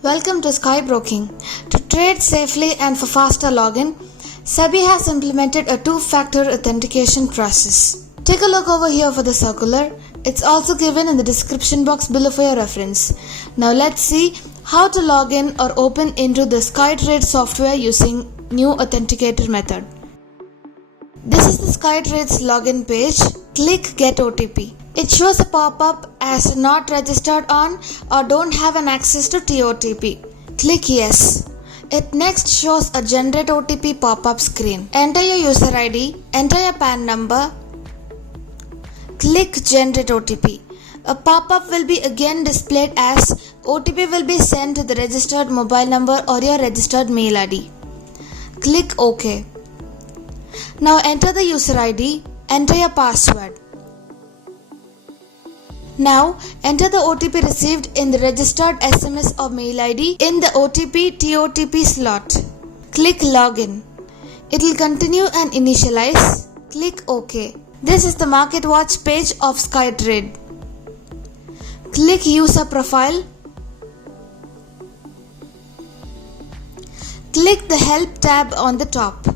Welcome to Skybroking. To trade safely and for faster login, SEBI has implemented a two-factor authentication process. Take a look over here for the circular. It's also given in the description box below for your reference. Now let's see how to log in or open into the SkyTrade software using new authenticator method. This is the SkyTrade's login page. Click Get OTP. It shows a pop-up as not registered on or don't have an access to TOTP. Click Yes. It next shows a Generate OTP pop-up screen. Enter your user ID, enter your PAN number. Click Generate OTP. A pop-up will be again displayed as OTP will be sent to the registered mobile number or your registered mail ID. Click OK. Now enter the user ID, enter your password. Now enter the OTP received in the registered SMS or mail ID in the OTP TOTP slot. Click Login. It will continue and initialize. Click OK. This is the Market Watch page of SkyTrade. Click User Profile. Click the Help tab on the top.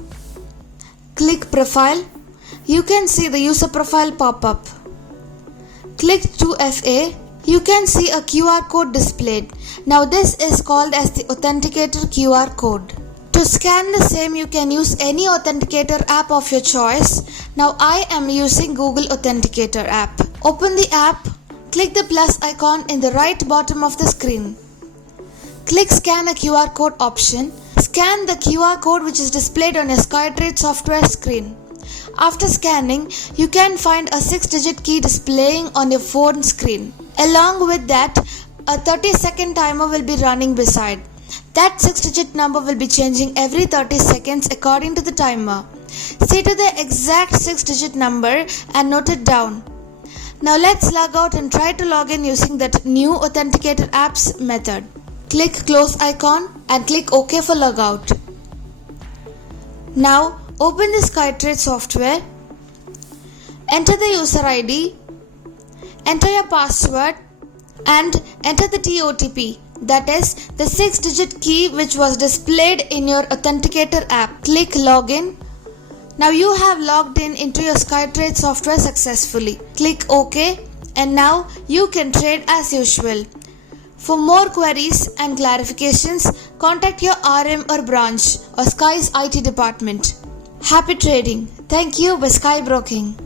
Click Profile. You can see the user profile pop up. Click 2FA. You can see a QR code displayed. Now this is called as the Authenticator QR code. To scan the same, you can use any authenticator app of your choice. Now I am using Google Authenticator app. Open the app. Click the plus icon in the right bottom of the screen. Click Scan a QR code option. Scan the QR code which is displayed on your SkyTrade software screen. After scanning, you can find a 6-digit key displaying on your phone screen. Along with that, a 30-second timer will be running beside. That 6-digit number will be changing every 30 seconds according to the timer. See to the exact 6-digit number and note it down. Now let's log out and try to log in using that new Authenticator apps method. Click Close icon and click OK for logout. Now open the SkyTrade software, enter the user ID, enter your password and enter the TOTP, that is the 6-digit key which was displayed in your Authenticator app. Click Login. Now you have logged in into your SkyTrade software successfully. Click OK and now you can trade as usual. For more queries and clarifications, contact your RM or branch or Sky's IT department. Happy trading. Thank you by Skybroking.